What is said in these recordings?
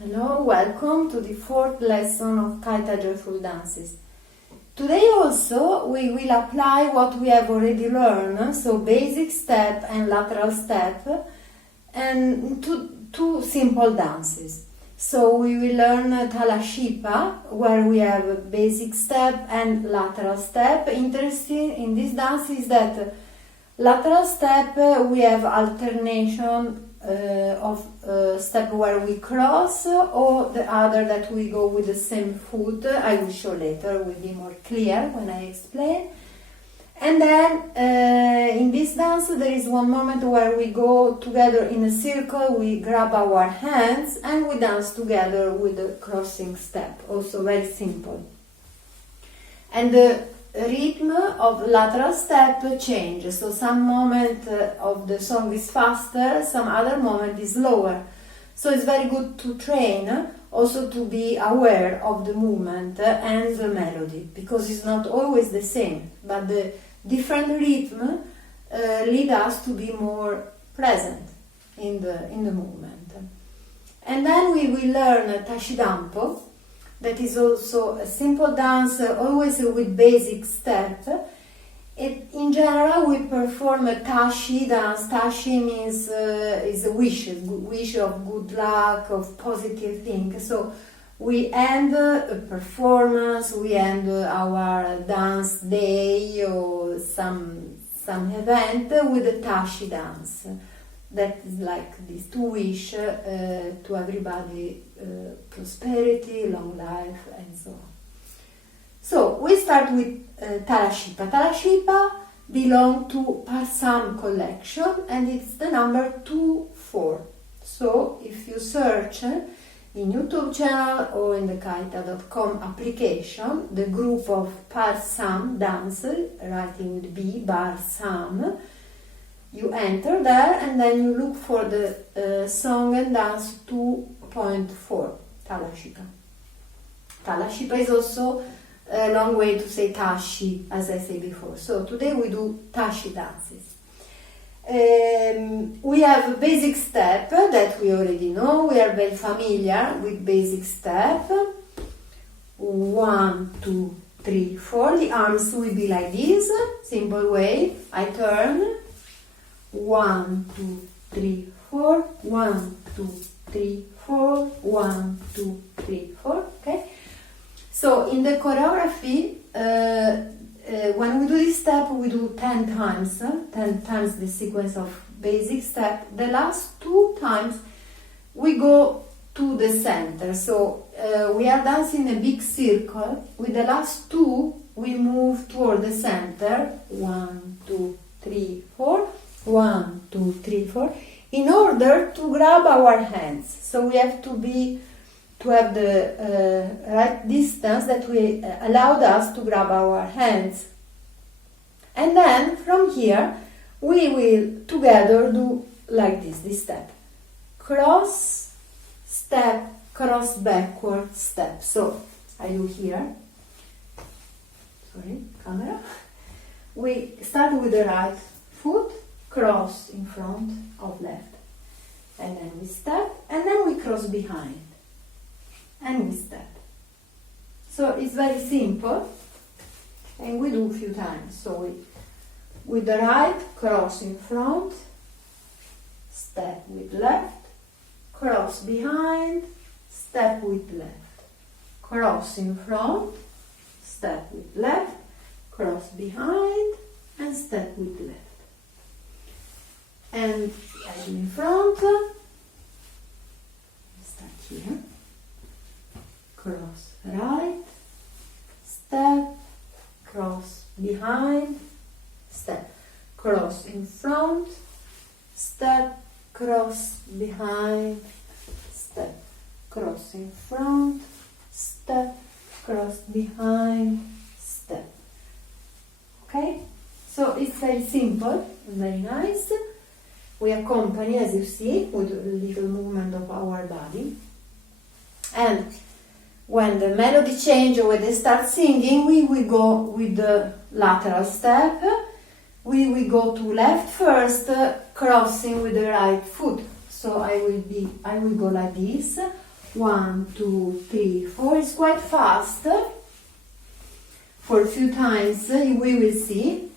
Hello, welcome to the fourth lesson of Khaita Joyful Dances. Today also we will apply what we have already learned, so basic step and lateral step, and two simple dances. So we will learn Talashipa, where we have a basic step and lateral step. Interesting in this dance is that lateral step we have alternation of step where we cross, or the other that we go with the same foot. I will show later, will be more clear when I explain. And then in this dance there is one moment where we go together in a circle, we grab our hands and we dance together with the crossing step, also very simple. And the rhythm of lateral step changes, so some moment of the song is faster, some other moment is slower. So it's very good to train, also to be aware of the movement and the melody, because it's not always the same, but the different rhythm lead us to be more present in the movement. And then we will learn Tashidampo. That is also a simple dance, always with basic step. In general, we perform a Tashi dance. Tashi means is a wish of good luck, of positive things. So we end a performance, we end our dance day or some event with a Tashi dance. That is like this, to wish to everybody prosperity, long life, and so on. So we start with Talashipa. Talashipa belongs to Parsam collection, and it's the number 2-4. So if you search in YouTube channel or in the Khaita.com application, the group of Parsam dance, writing with B, Barsam, you enter there and then you look for the song and dance 2.4, Talashipa. Talashipa is also a long way to say Tashi, as I said before. So today we do Tashi dances. We have a basic step that we already know. We are very familiar with basic step. 1, 2, 3, 4. The arms will be like this. Simple way. I turn. 1, 2, 3, 4. 1, 2, 3, 4. 1, 2, 3, 4. Okay. So in the choreography, when we do this step, we do 10 times. 10 times the sequence of basic step. The last 2 times we go to the center. So we are dancing a big circle. With the last 2, we move toward the center. 1, 2, 3, 4. 1, 2, 3, 4, in order to grab our hands. So we have to have the right distance that we allowed us to grab our hands. And then from here we will together do like this step. Cross, step, cross, backward, step. So I do here. Sorry, camera. We start with the right foot, cross in front of left, and then we step, and then we cross behind, and we step. So it's very simple, and we do a few times. So we, with the right, cross in front, step with left, cross behind, step with left, cross in front, step with left, cross behind, and step with left. And I do in front, start here, cross right, step, cross behind, step, cross in front, step, cross behind, step, cross in front, step, cross behind, step. Okay? So it's very simple and very nice. We accompany, as you see, with a little movement of our body. And when the melody changes or when they start singing, we will go with the lateral step. We will go to left first, crossing with the right foot. So I will go like this, 1, 2, 3, 4. It's quite fast. For a few times we will see.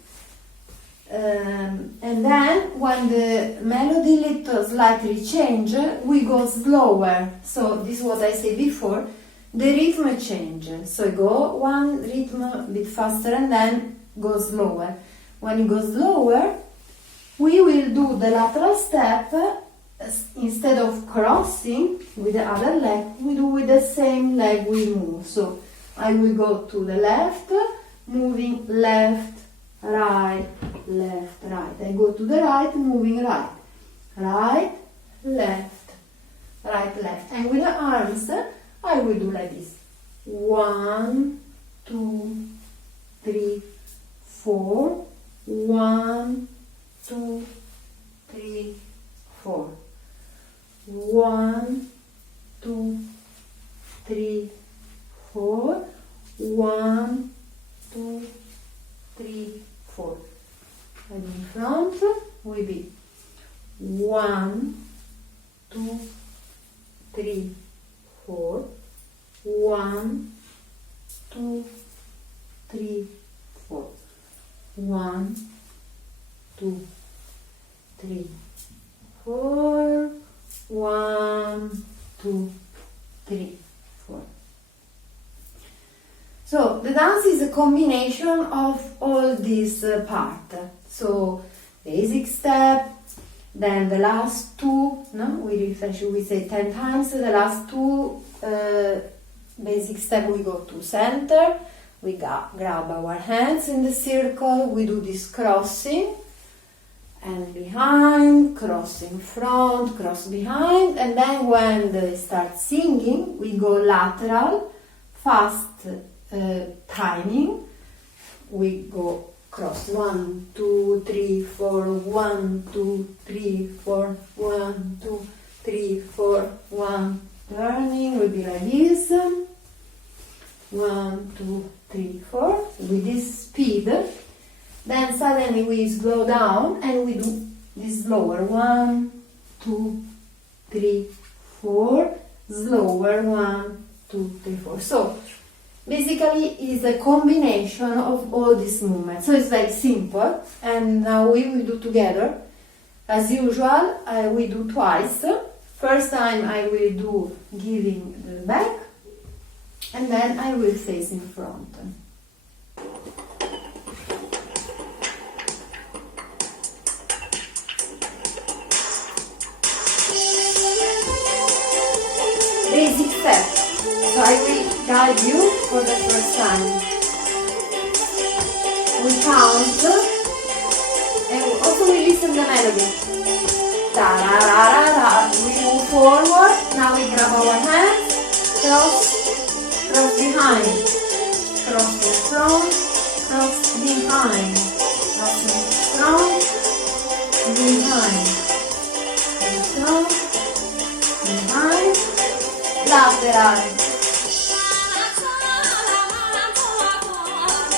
And then when the melody little slightly change, we go slower. So this is what I said before. The rhythm change. So you go one rhythm a bit faster and then go slower. When you go slower, we will do the lateral step. Instead of crossing with the other leg, we do with the same leg we move. So I will go to the left, moving left, right, left, right. I go to the right, moving right, right, left, right, left. And with the arms, I will do like this. 1, 2, 3, 4. 1, 2, 3, 4. 1, 2, 3, 4. 1, 2, 3, 4. And in front will be 1, 2, 3, 4. 1, 2, 3, 4. 1, 2, 3, 4. 1, 2, 3, 4. So the dance is a combination of all these parts. So basic step, then the last two, no, we refresh, we say 10 times, the last two basic step we go to center, we grab our hands in the circle, we do this crossing, and behind, cross in front, cross behind, and then when they start singing, we go lateral, fast timing, we go cross 1, 2, 3, 4, 1, 2, 3, 4, 1, 2, 3, 4, 1, turning will be like this, 1, 2, 3, 4, with this speed. Then suddenly we slow down and we do this slower. 1, 2, 3, 4. Slower. 1, 2, 3, 4. So basically it's a combination of all these movements. So it's very simple. And now we will do together. As usual, we do twice. First time I will do giving the back. And then I will face in front. Basic step. So I will guide you for the first time. We count and also we listen the melody. Da da da da da. We move forward. Now we grab our hands. Cross, cross behind. Cross in front. Cross behind. Cross in front. Behind. In front. Behind. Lateral.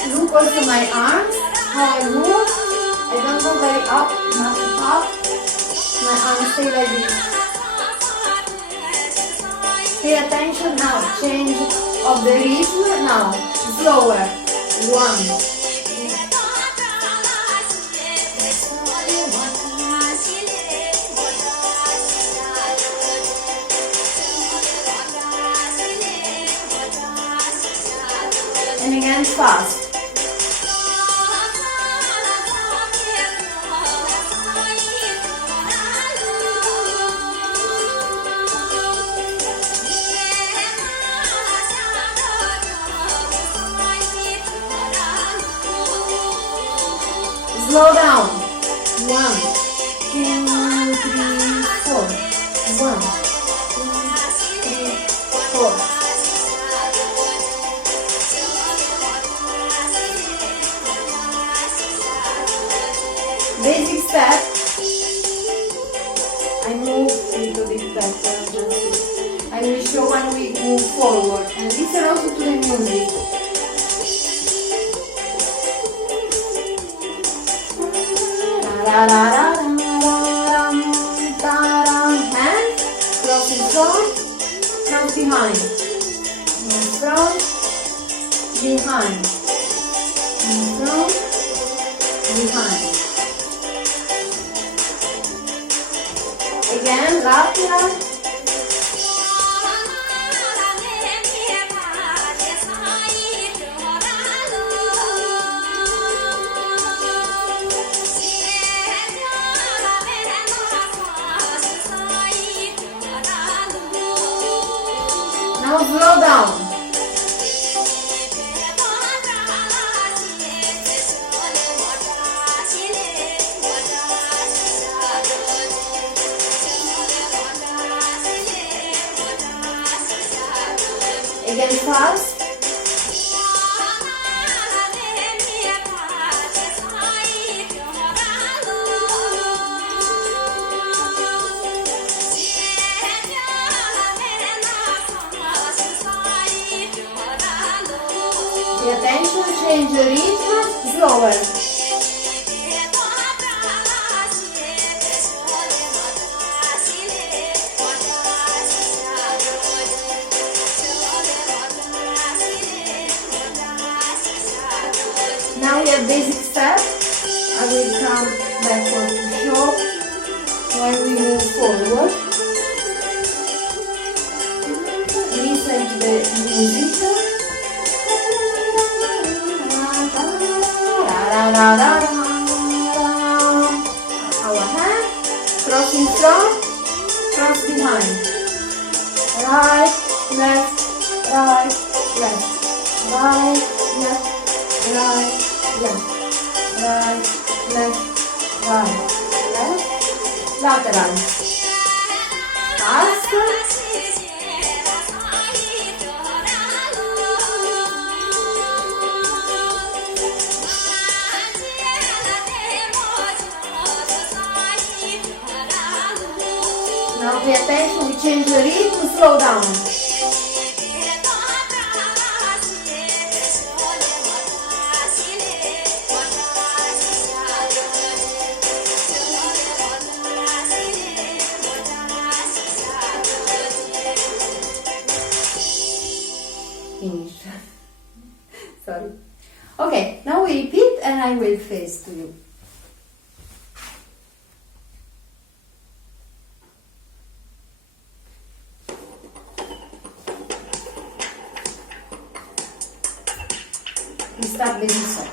Look also my arms, how I move. I don't go very up, not up. My arms stay like this. Pay attention now, change of the rhythm now. Slower. 1. And again fast. Slow down. 1, 2, 3, 4. 1, 2, 3, 4. Basic step. I move a little bit better. I will show when we move forward and listen also to the music. Hands, cross in front, hands behind, in front, behind, in front, behind. Again, lateral. Now slow down. Again fast. Pay attention, change the rhythm, slower. Now we have basic step. I will come backward to show when we move forward. Listen to the music. Our hand, cross in front, cross behind. Right, left, right, left. Right, left, right, left. Right, left, right, left. Lateral. Fast. Now pay attention, we change the rhythm, slow down. Finish. Sorry. Okay, now we repeat and I will face to you. We start basic step.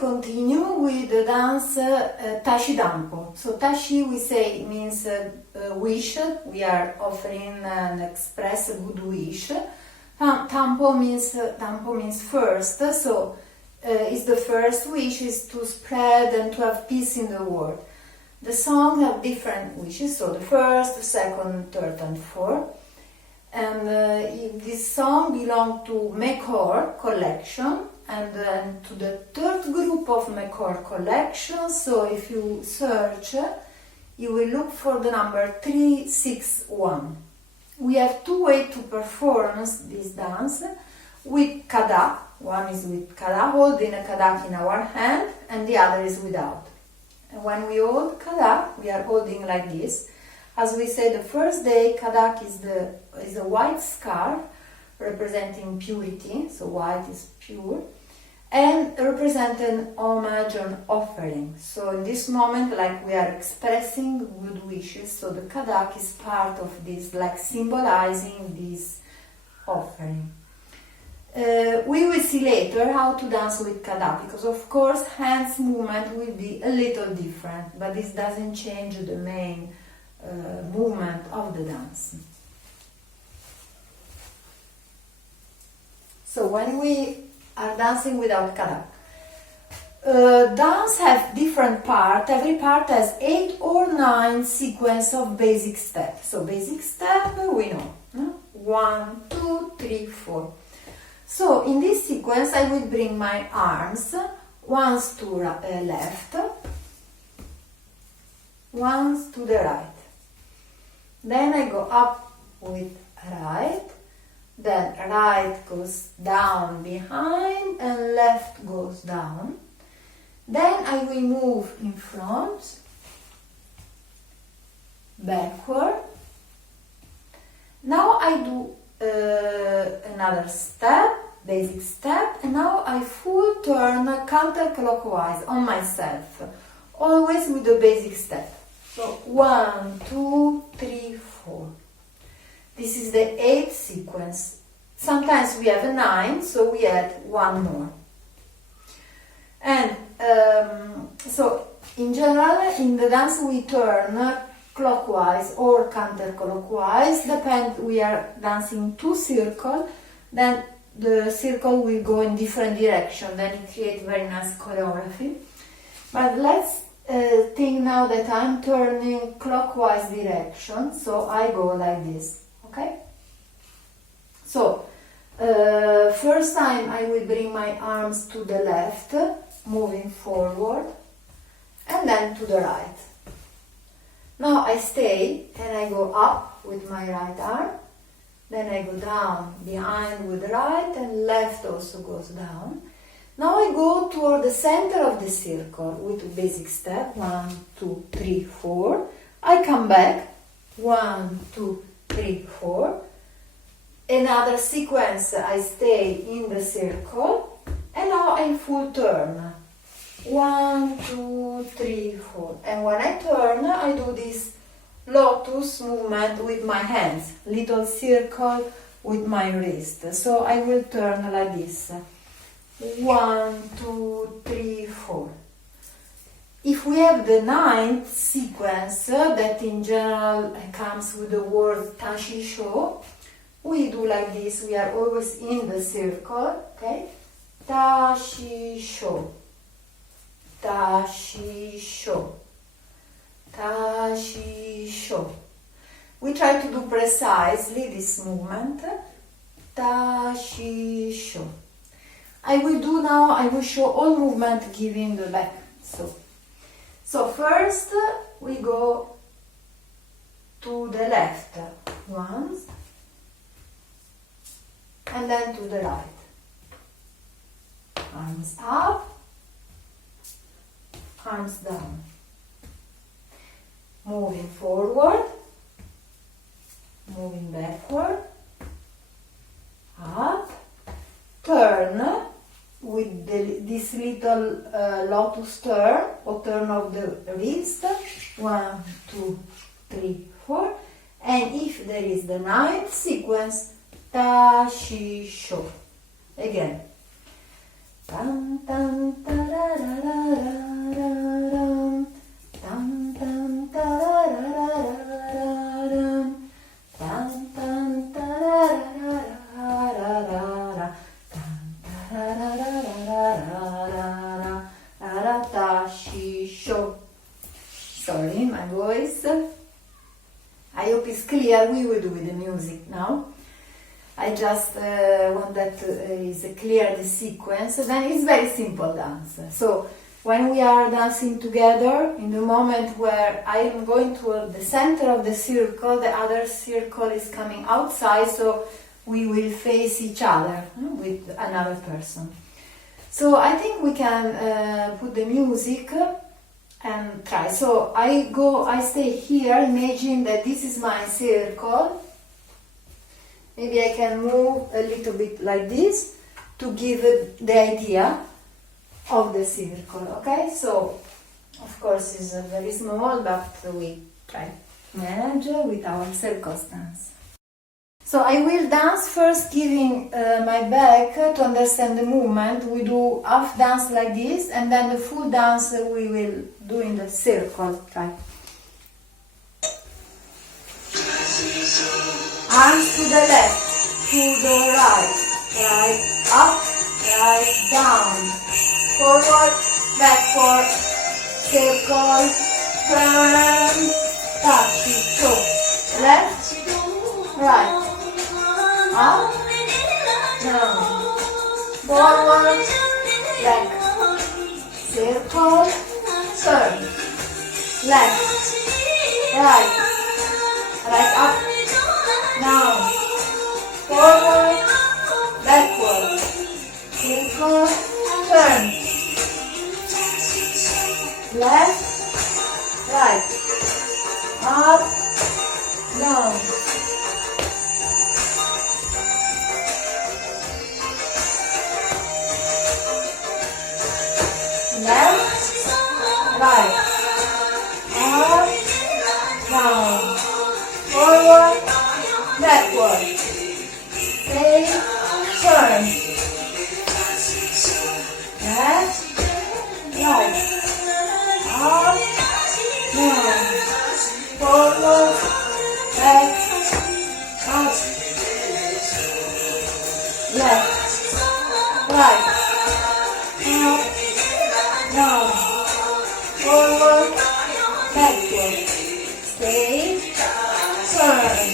continue with the dance Tashi Dampo. So Tashi, we say, means wish. We are offering and express a good wish. Tampo means first. So is the first wish is to spread and to have peace in the world. The songs have different wishes. So the first, the second, third, and fourth. And this song belongs to Mekor collection. And then to the third group of Mekor collection. So if you search, you will look for the number 361. We have two ways to perform this dance with kadak. One is with kadak, holding a kadak in our hand, and the other is without. And when we hold kadak, we are holding like this. As we said the first day, kadak is a white scarf representing purity, so white is pure, and representing homage and offering. So in this moment, like we are expressing good wishes, so the kadak is part of this, like symbolizing this offering. We will see later how to dance with kadak, because of course hands movement will be a little different, but this doesn't change the main movement of the dance. So when we are dancing without kadak, dance have different parts. Every part has 8 or 9 sequence of basic steps. So basic step we know, 1, 2, 3, 4. So in this sequence I will bring my arms once to left, once to the right. Then I go up with right, then right goes down behind and left goes down. Then I will move in front, backward. Now I do another step, basic step, and now I full turn counterclockwise on myself, always with the basic step. So 1, 2, 3, 4. This is the 8th sequence. Sometimes we have a 9, so we add one more. And so in general, in the dance we turn clockwise or counterclockwise, depend. We are dancing 2 circles, then the circle will go in different direction, then it creates very nice choreography. But let's think now that I'm turning clockwise direction, so I go like this, okay? So first time I will bring my arms to the left, moving forward, and then to the right. Now I stay and I go up with my right arm, then I go down behind with right, and left also goes down. Now I go toward the center of the circle with a basic step, 1, 2, 3, 4. I come back, 1, 2, 3, 4. Another sequence, I stay in the circle, and now I full turn. 1, 2, 3, 4. And when I turn, I do this lotus movement with my hands, little circle with my wrist. So I will turn like this. 1, 2, 3, 4. If we have the 9th sequence that in general comes with the word Tashi Sho, we do like this. We are always in the circle, okay? Tashi Sho, Tashi Sho, Tashi Sho. We try to do precisely this movement. Tashi Sho. I will show all movement giving the back. So first we go to the left once, and then to the right. Arms up, arms down. Moving forward, moving backward, up, turn with this little lotus turn or turn of the wrist. 1, 2, 3, 4. And if there is the 9th sequence, Tashi Sho. Again. Tam tam tarararararam. Tam tam tarararararam. Tam tam tararararara. Tam tararararara. Aratashisho. Sorry, my voice. I hope it's clear. We will do with the music now. I just want that is clear the sequence. Then it's very simple dance. So when we are dancing together, in the moment where I am going to the center of the circle, the other circle is coming outside, so we will face each other with another person. So I think we can put the music and try. So I stay here, imagine that this is my circle. Maybe I can move a little bit like this to give the idea of the circle, okay? So, of course, it's very small, but we try to manage with our circus dance. So I will dance first giving my back to understand the movement. We do half dance like this, and then the full dance we will do in the circle, right? Arms to the left, to the right, right up, right down, forward, backward, circle, turn, touch it, so left, right, up, down, forward, back, circle, turn, left, right up, down, forward, backward, circle, turn, left, right, up, down, left, right, up, down, forward, backward, stay, turn, left, right, up, down, forward, back, up, left, right, up, down, forward, backward, stay, turn.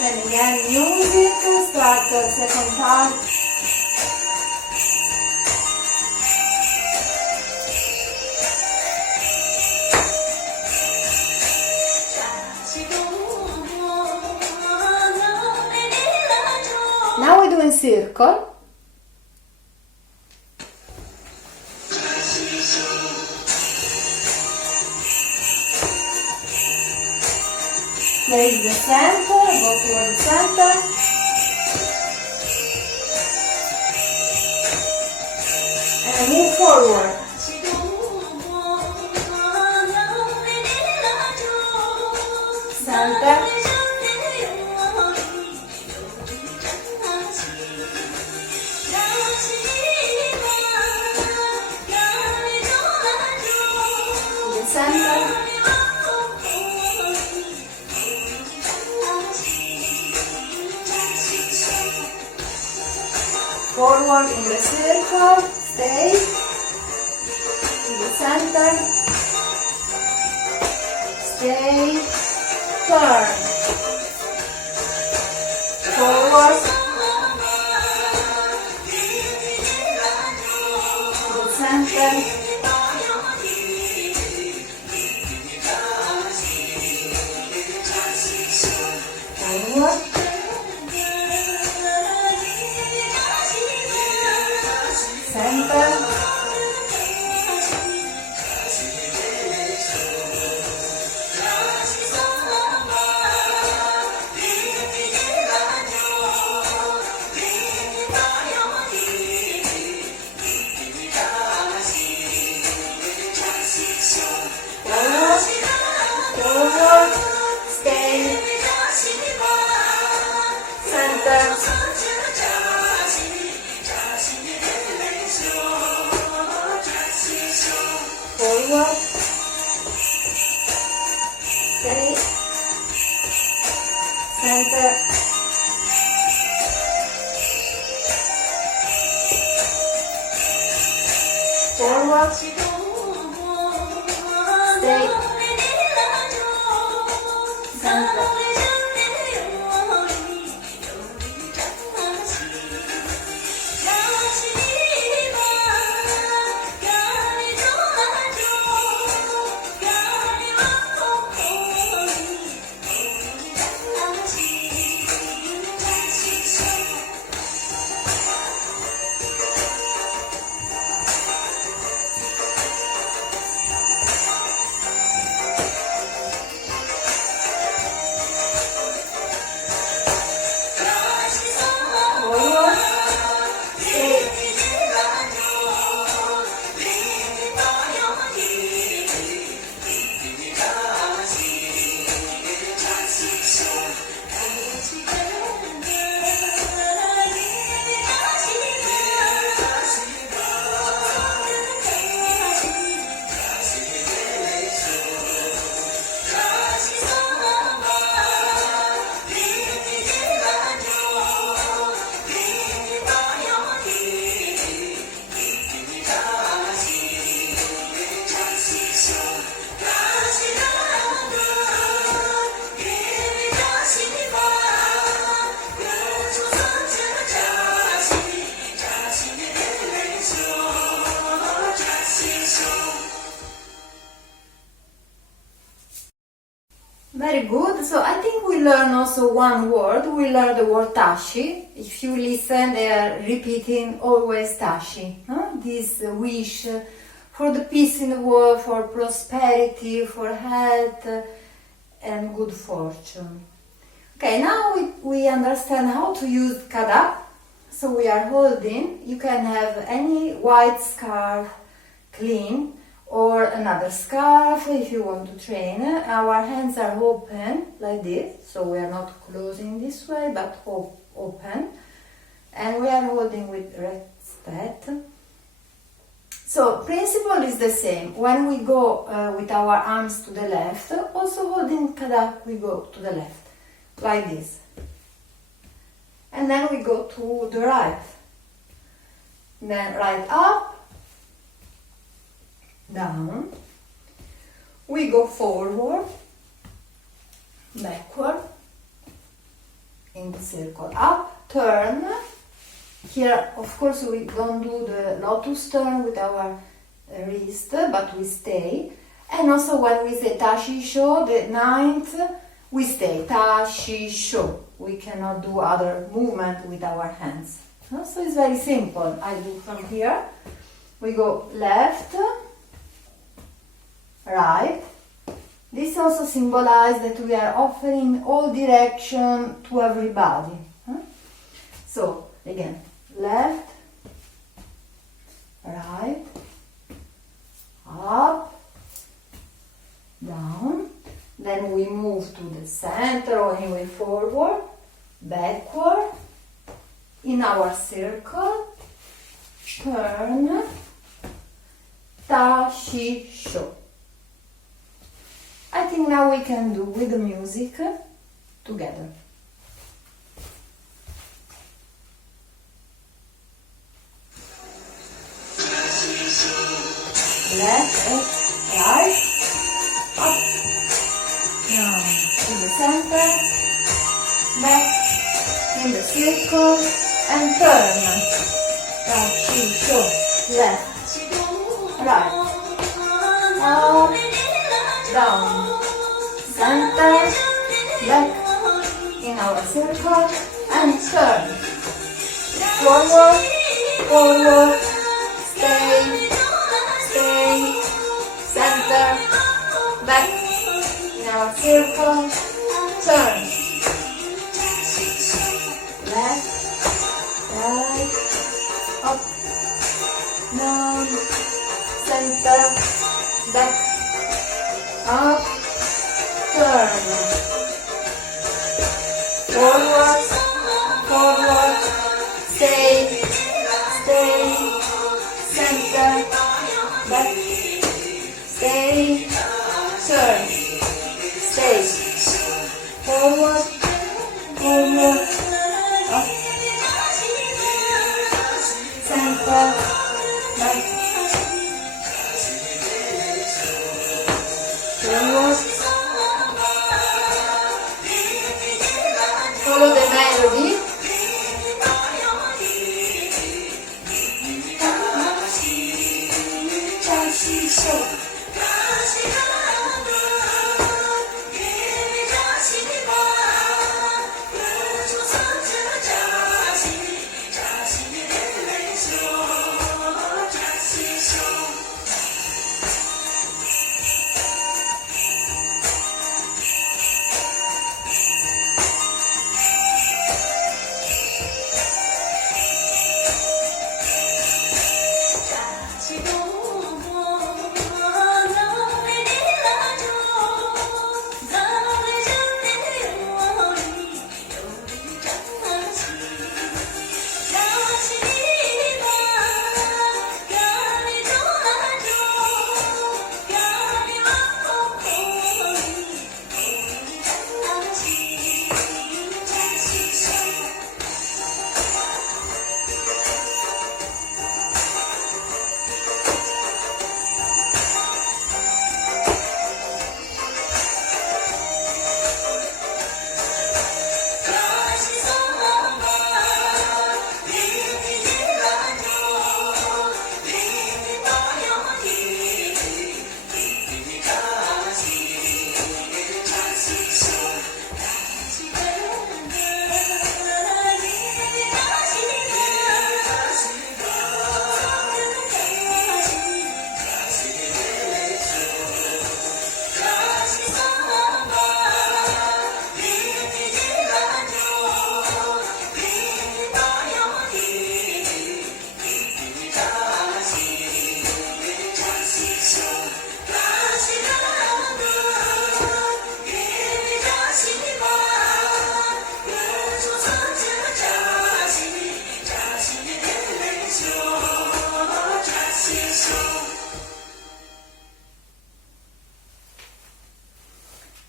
Then again, music, start the second part. Now we do in circle. Place the center, go toward the center. And move forward. Center. The center. Forward in the circle, stay in the center, stay, turn, forward, in the center, forward, center, stay, center, forward, stay, center, forward, stay, Very good. So I think we learn also one word. We learn the word tashi. If you listen, they are repeating always tashi. This wish for the peace in the world, for prosperity, for health and good fortune. Okay, now we understand how to use kada. So we are holding. You can have any white scarf, clean, or another scarf if you want to train. Our hands are open like this, so we are not closing this way but open, and we are holding with respect. So principle is the same. When we go with our arms to the left, also holding kada, we go to the left like this, and then we go to the right, then right up, down, we go forward, backward, in the circle, up, turn. Here, of course, we don't do the lotus turn with our wrist, but we stay. And also when we say tashi sho, the ninth, we stay, tashi sho. We cannot do other movement with our hands. So it's very simple. I do from here. We go left, right. This also symbolizes that we are offering all direction to everybody. So again, left, right, up, down. Then we move to the center or anyway forward, backward, in our circle, turn, tashi sho. I think now we can do with the music together. Left, right, up, down, to the center, back, in the circle, and turn. Tashi sho. Left, right, up, down, center, back, in our circle, and turn. Forward, forward, stay, stay, center, back, in our circle, turn. Left, right, up, down, center, back, up, turn. Forward, forward, stay, stay, center, back, stay, turn, stay. forward. Follow the melody.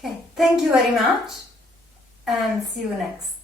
Okay, thank you very much and see you next.